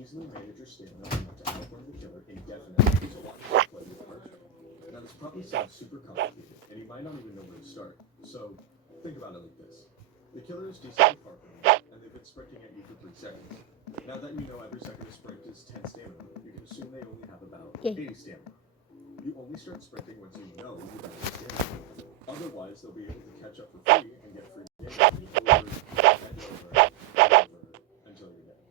easily manage your stamina enough to outrun the killer indefinitely so long as you play with parchment. Now this probably sounds super complicated, and you might not even know where to start. So think about it like this. The killer is decently parked, and they've been sprinting at you for 3 seconds. Now that you know every second of sprint is 10 stamina, you can assume they only have about 80 stamina. You only start sprinting once you know you have enough stamina. Otherwise, they'll be able to catch up for free and get free damage over and over and over until you're dead.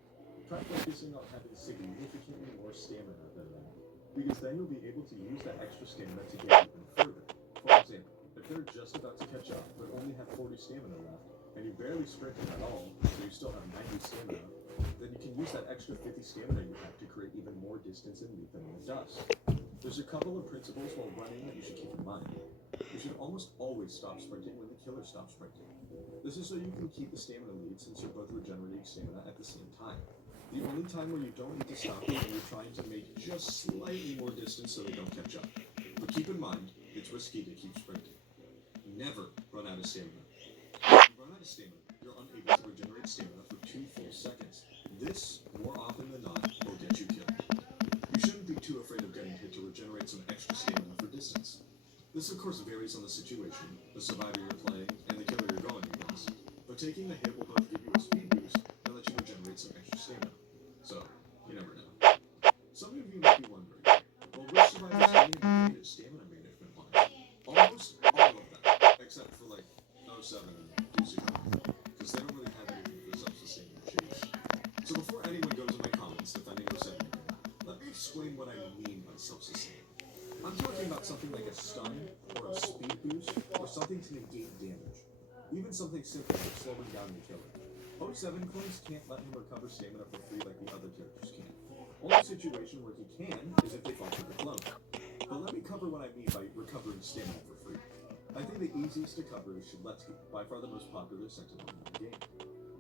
Try focusing on having significantly more stamina than them, because then you'll be able to use that extra stamina to get even further. For example, if they're just about to catch up but only have 40 stamina left, and you barely sprinted at all, so you still have 90 stamina, then you can use that extra 50 stamina you have to create even more distance and leap them in the dust. There's a couple of principles while running that you should keep in mind. You should almost always stop sprinting when the killer stops sprinting. This is so you can keep the stamina lead since you're both regenerating stamina at the same time. The only time where you don't need to stop is when you're trying to make just slightly more distance so they don't catch up. But keep in mind, it's risky to keep sprinting. Never run out of stamina. If you run out of stamina, you're unable to regenerate stamina for 2 full seconds. This, more often than not, will get you killed. You shouldn't be too afraid of getting hit to regenerate some extra stamina for distance. This of course varies on the situation, the survivor you're playing, and the killer you're going against. But taking the hit will both give you a speed boost and let you regenerate some extra stamina. So, you never know. Some of you might be wondering, well, which survivors gain advantage stamina management wise? Almost all of them, except for like 07 and Deuce, because they don't really have anything for self-sustaining chase. So before anyone goes in my comments defending 07 again, let me explain what I mean by self-sustaining. I'm talking about something like a stun, or a speed boost, or something to negate damage. Even something simple like slowing down the killer. 07 clones can't let him recover stamina for free like the other characters can. Only situation where he can is if they fall to the clone. But let me cover what I mean by recovering stamina for free. I think the easiest to cover is Shiletsky, by far the most popular sentinel in the game.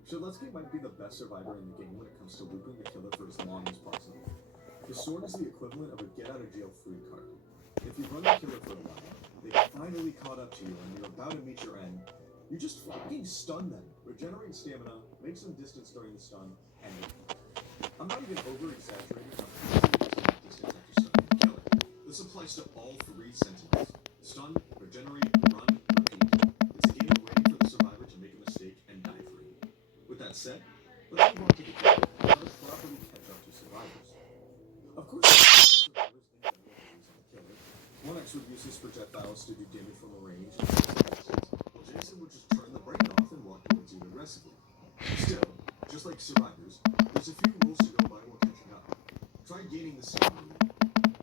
Shiletsky might be the best survivor in the game when it comes to looping the killer for as long as possible. His sword is the equivalent of a get-out-of-jail-free card. If you've run the killer for a while, they finally caught up to you and you're about to meet your end, you just fucking stun them, regenerate stamina, make some distance during the stun, and I'm not even over-exaggerating how distance after stunning the killer. This applies to all 3 sentinels. Stun, regenerate, run, repeat. It's a game of waiting for the survivor to make a mistake and die free. With that said, let's move on to the killer and how to properly catch up to survivors. Of course, survivors in general varies on the killer. 1X would use his projectiles to do damage from a range, while Jason would just turn the brain off and walk towards you aggressively. Still, just like survivors, there's a few rules to go by while catching up. Try gaining the stamina lead.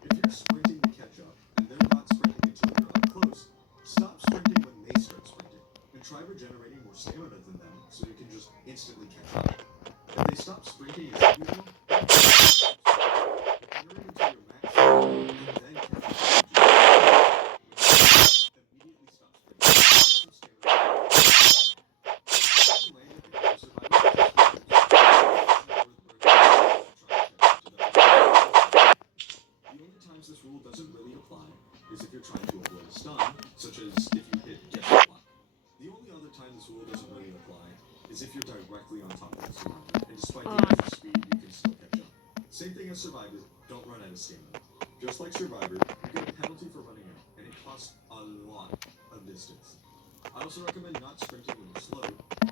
If you're sprinting to catch up, and they're not sprinting until you're up close, stop sprinting when they start sprinting, and try regenerating more stamina than them so you can just instantly catch up. If they stop sprinting as you do, regenerate until you're max stamina, and then catch up. Immediately stop sprinting. Get some stamina. If you land at the killer the only times this rule doesn't really apply is if you're trying to avoid a stun, such as if you hit guess what. The only other time this rule doesn't really apply is if you're directly on top of the survivor, and despite the extra speed, you can still catch up. Same thing as Survivor, don't run out of stamina. Just like Survivor, you get a penalty for running out, and it costs a lot of distance. I also recommend not sprinting when you're slow,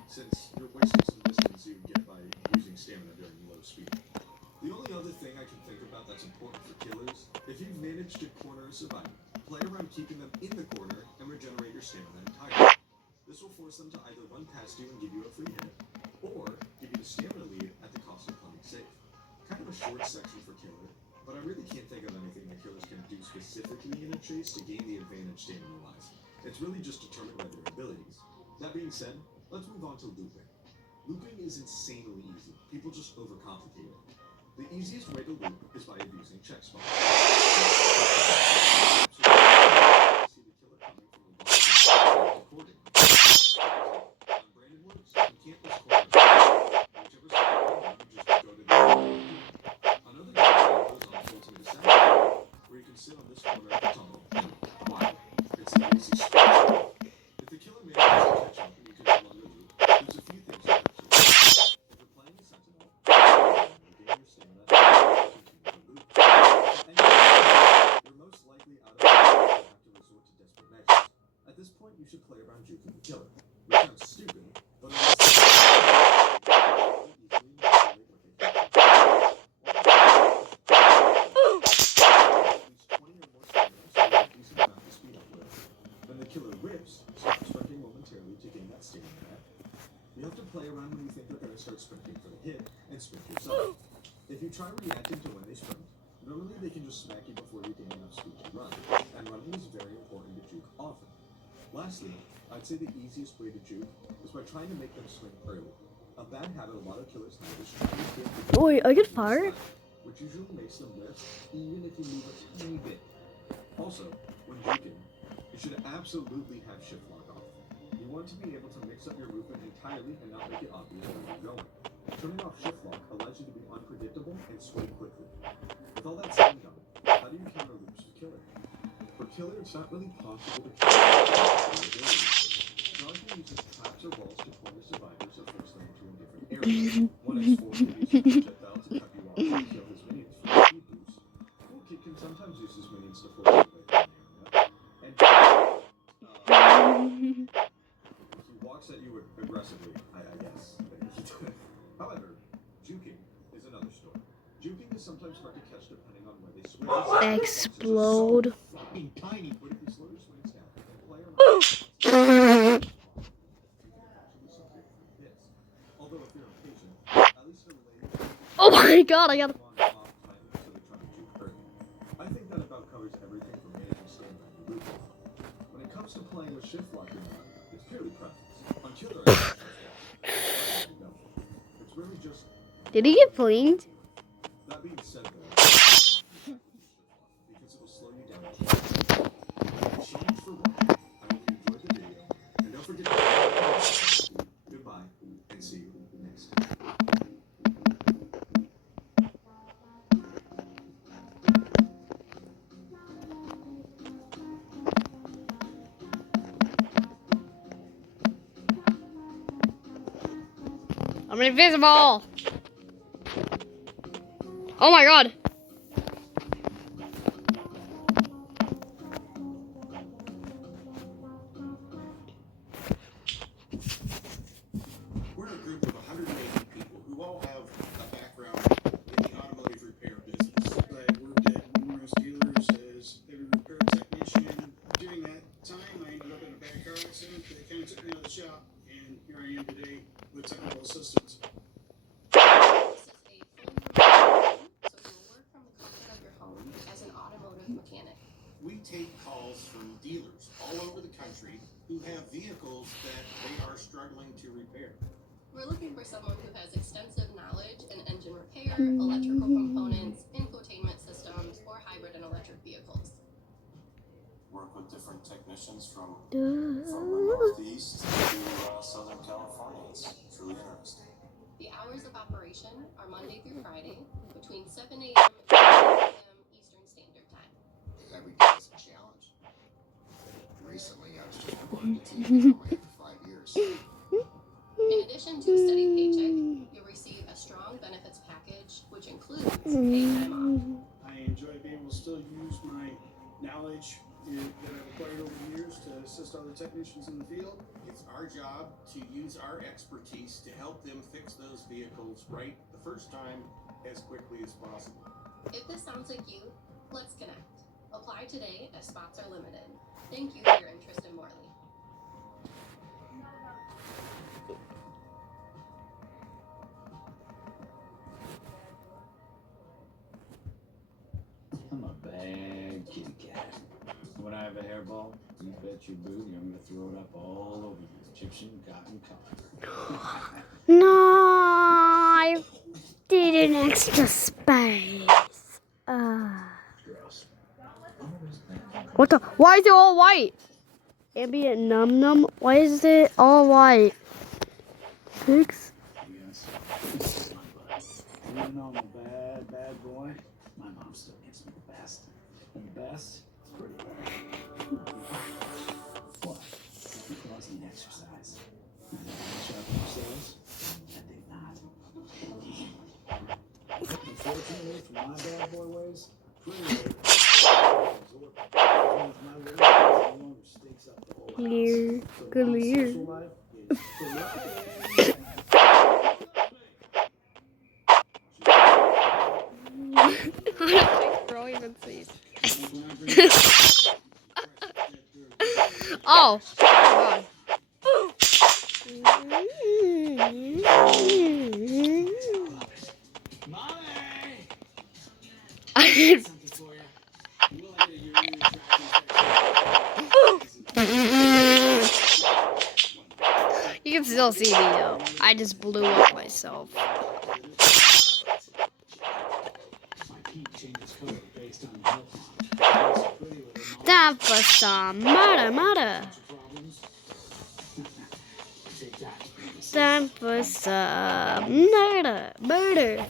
since you're wasting some distance you get by using stamina during low speed. The only other thing I can think about that's important for killers, if you've managed to corner a survivor, play around keeping them in the corner and regenerate your stamina entirely. This will force them to either run past you and give you a free hit, or give you the stamina lead at the cost of playing safe. Kind of a short section for killer, but I really can't think of anything that killers can do specifically in a chase to gain the advantage stamina-wise. It's really just determined by their abilities. That being said, let's move on to looping. Looping is insanely easy. People just overcomplicate it. The easiest way to loop is by abusing check spots. See the killer coming from a long distance recording. On Brandon Woods, you can't just corner whichever side you just go to the another good example is on Ultimate Assassin, where you can sit on this corner of the tunnel. Wow, it's an easy spot. If the killer manages to catch up and you can no longer loop, there's a few things you have to do. If you're playing a sentinel, regain your stamina to play around juking the killer, which sounds stupid, but unless they easily manipulate what they can. At least 20 or more stamina, so you have a decent amount to speed up with. When the killer whips, stop sprinting momentarily to gain that stamina back. You have to play around when you think they're going to start sprinting for the hit, and sprint yourself. If you try reacting to when they sprint, normally they can just smack you before you gain enough speed to run, and running is very important to juke often. Lastly, I'd say the easiest way to juke is by trying to make them swing early. A bad habit a lot of killers have is trying to get the Wait, I get fired? which usually makes them whiff, even if you move a tiny bit. Also, when juking, you should absolutely have shift lock off. You want to be able to mix up your movement entirely and not make it obvious where you're going. Turning off shift lock allows you to be unpredictable and sway quickly. With all that said and done, how do you counter loops with killer? For killer, it's not really possible to counter Jonathan uses traps or balls to corner survivors or force them into a different area. One X4 can use a projectile to cut you off and kill his minions for a speed boost. Cool Kid can sometimes use his minions to force you away from an area. And he walks at you aggressively, I guess. However, juking is another story. Juking is sometimes hard to catch depending on where they swing. Explode. Fucking tiny, but if you slow your swings down and play around, although if you're impatient, at least Oh my god, I got I think that about covers everything from managing stamina and loop. When it comes to playing with shift lock or not, it's purely preference. On killer, it's really just. Did he get flinged? That being said, though, because it'll slow you down. So much for watching. I hope you enjoyed the video, and don't forget to goodbye, and see you next time. I'm invisible. Oh my god. We're a group of 180 people who all have a background in the automotive repair business. I worked at numerous dealers as a repair technician. During that time, I ended up in a bad car accident that kind of took me out of the shop, and here I am today with technical assistance. We take calls from dealers all over the country who have vehicles that they are struggling to repair. We're looking for someone who has extensive knowledge in engine repair, electrical components, infotainment systems, or hybrid and electric vehicles. Work with different technicians from the Northeast to Southern California. It's truly interesting. The hours of operation are Monday through Friday between 7 a.m. and 8 p.m. Eastern Standard Time. Every day is a challenge. Recently, I was just recording a TV for 5 years. In addition to a steady paycheck, you'll receive a strong benefits package, which includes paid time off. I enjoy being able to still use my knowledge that I've acquired over the years to assist other technicians in the field. It's our job to use our expertise to help them fix those vehicles right the first time as quickly as possible. If this sounds like you, let's connect. Apply today as spots are limited. Thank you for your interest in Morley. I'm a bad kitty cat. When I have a hairball, you bet your booty I'm gonna throw it up all over you, Egyptian cotton collar. No, I did an extra space. Gross. What the? Why is it all white? Ambient num num. Why is it all white? Fix. Yes. Even though I'm a bad, bad boy, my mom still gives me the best. And the best is pretty bad. What? You girls need exercise. And they don't sharpen themselves, and they not. Unfortunately, for my bad boy ways, pretty late. Clear, clear. Bro, even sees. Oh, God. I You can still see me though. I just blew up myself. Time for some murder. Time for some murder.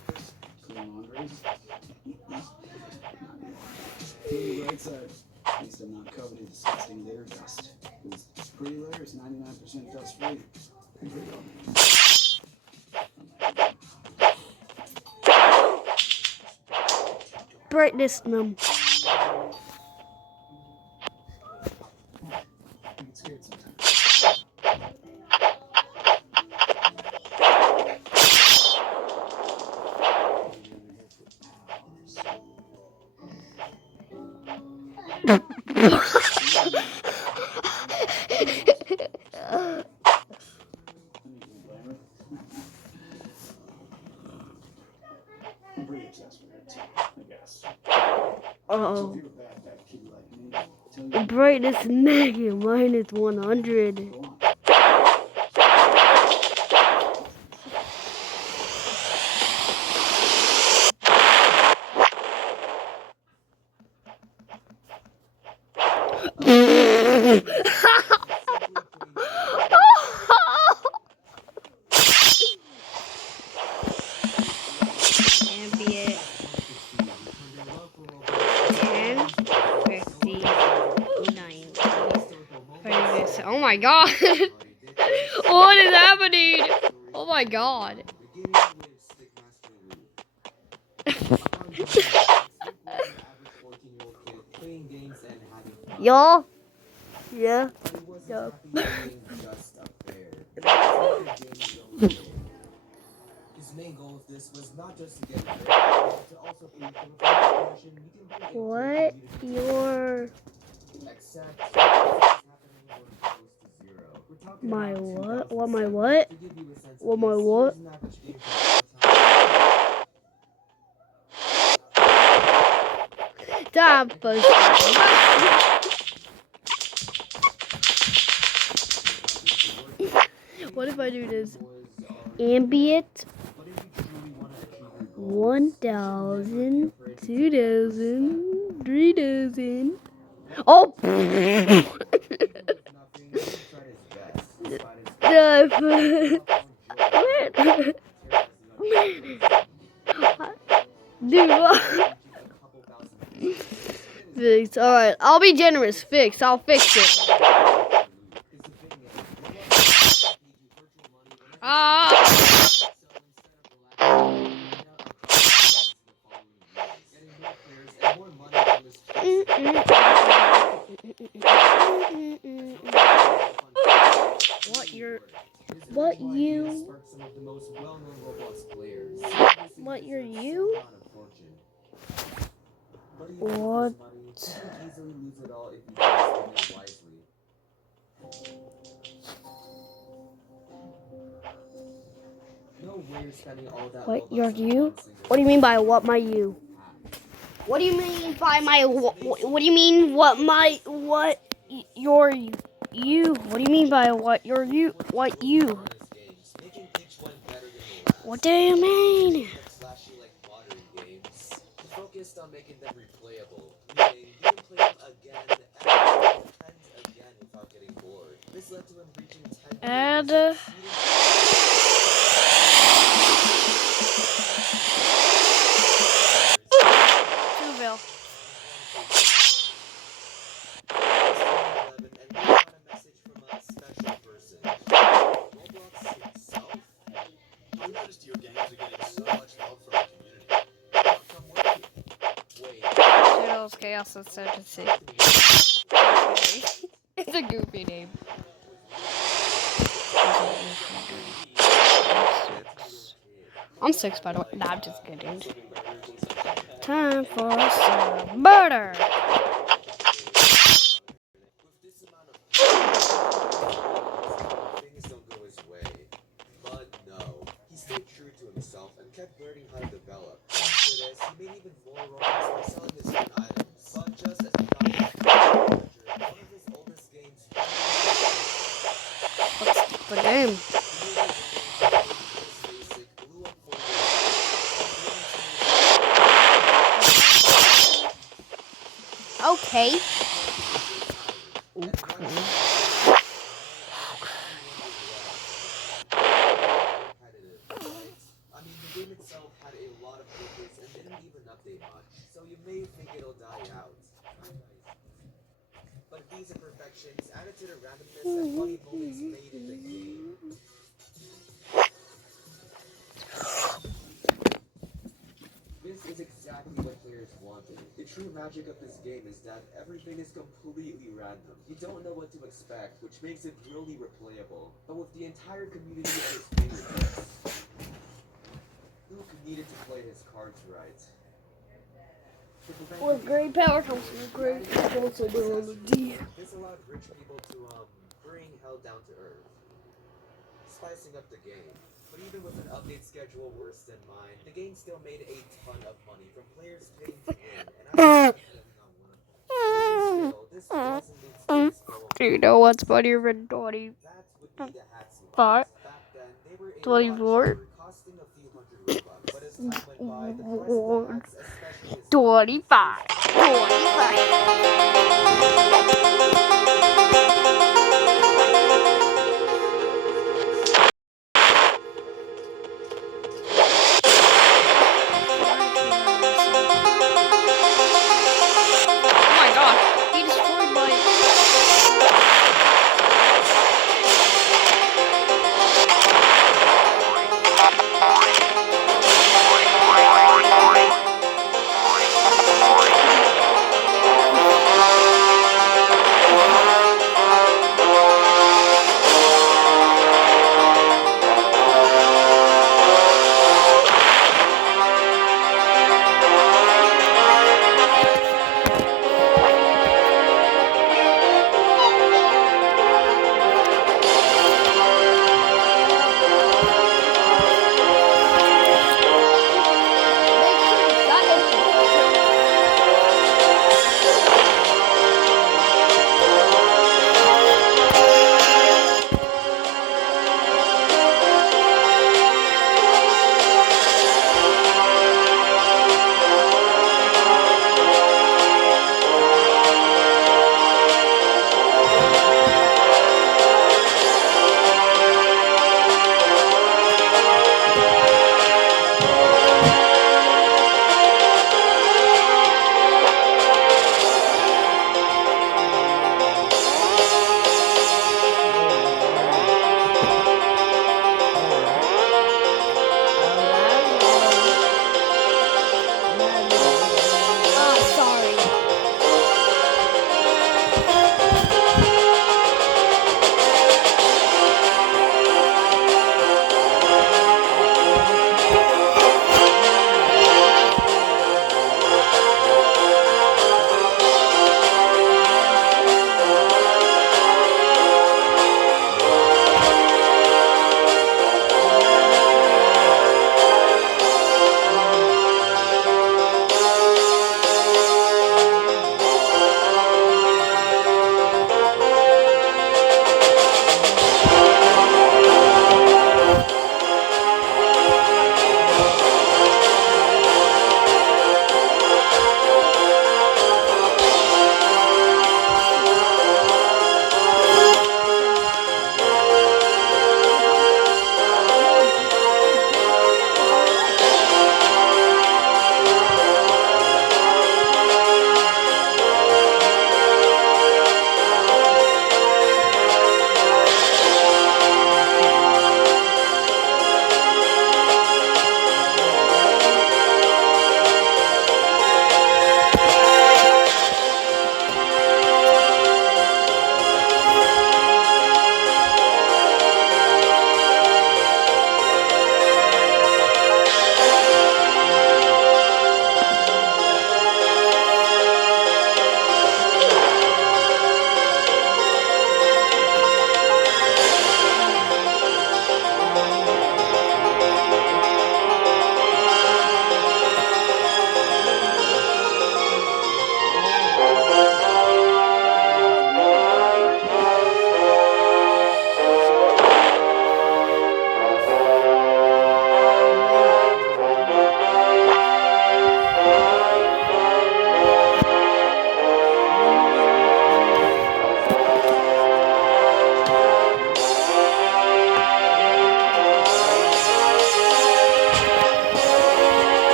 Right side. At least I'm not covered in disgusting litter dust. Because pretty litter is 99% dust free. And pretty Brightness num. it's scared sometimes. I'm pretty obsessed with it too, I guess. So if you're a bad kid like me, tell you Brightness negative minus 100. go on. Ambient 10, 50, 90. Oh my god! What is happening? Oh my god. Y'all? Yeah. Yeah. His main goal of this was not just to get it right, but to also prove that with enough passion, we can bring a What your except what's happening when it goes to zero. We're talking my about what? What my 2007. what? To give you a sense What of my this, what? here's an average game from Time for What if I do this? Ambient 1,000, 2,000, 3,000. Oh! Dude, what? Fix. Alright, I'll be generous. Fix. I'll fix it. Ah! What you're... What you... What you're you? What? What you're you? What do you mean by what my you? What do you mean by my what do you mean what my what your you? What do you mean by what your you? What you? What do you mean? Focused on making them replayable, meaning you can play them again and again without getting bored. This led to him reaching 10 Add Tuville. I noticed your games are getting so much love from the community. How come with you? Wait, Toodles. It's Chaos Insurgency. It's a goofy name. I'm 6, by the way. Nah, I'm just kidding. Time for some murder. With this amount of things don't go his way. But no, he stayed true to himself and kept learning how to develop. After this, he made even more robots by selling his own items. But just as he got larger, one of his oldest games What's the game? Okay. I mean, the game itself had a lot of glitches and didn't even update much, so you may think it'll die out. But these imperfections added to the randomness and funny moments made in the game. This is exactly what players wanted. The true magic of this game is that everything is completely random. You don't know what to expect, which makes it really replayable. But with the entire community at his fingertips, Luke needed to play his cards right. With great power comes with great responsibility. This allowed rich people to, bring hell down to earth, spicing up the game. But even with an update schedule worse than mine, the game still made a ton of money from players paying to win, and I was definitely not one of them. Still, this wasn't Luke's biggest goal. Do you know what's funnier than 20? That would be the hats you Five, bought. Back then, they were a 24, lot cheaper, costing a few $100. But as time went by, the price of the hats, especially his 25. 25. Oh my god, he destroyed my...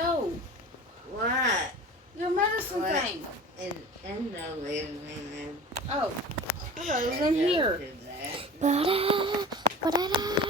show. What? Your medicine What? thing. And no, wait a minute. Oh. I thought it was in here. That. Ba-da, ba-da-da.